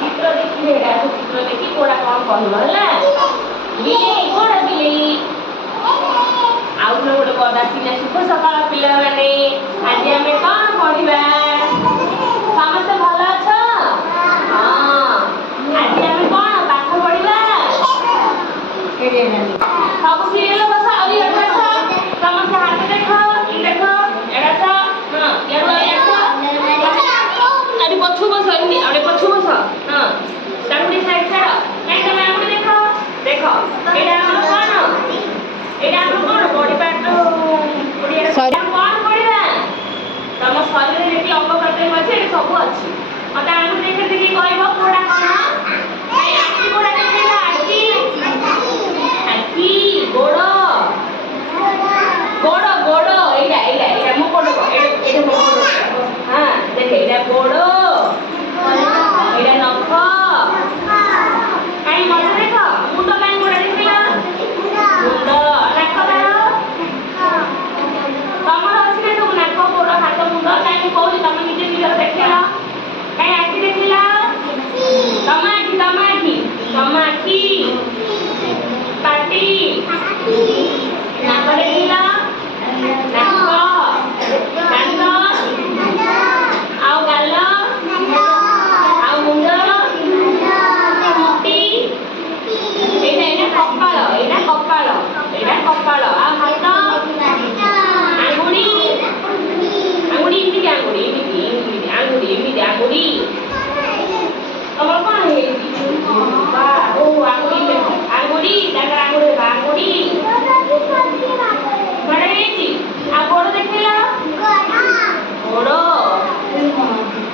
चित्र देखिए चित्र देखी कोड़ा कौन कहलो हला बिलेई कोड़ा बिलेई आउ न गोटे कदा सिना सुख सकाळ पिला माने आज हमें कौन पढ़िबा समस्त भल अछ हां आज हमें कौन पाठ पढ़िबा केजे नानी सब सीरियल बस और बस समस्त हाथ देखो एड़ा सा हां एड़ा अरे पछु बस अरे पछु बस हां ताकुडी साइड छाड़ नहीं तुम आम देखो देखो एड़ा हम कौन एड़ा हम कौन बॉडी पार्ट ओडिया कौन पढ़िबा तम शरीर रे की अंग प्रत्यंग अछि सब अछि मते आम देखे देखि कहबो कोडा कोन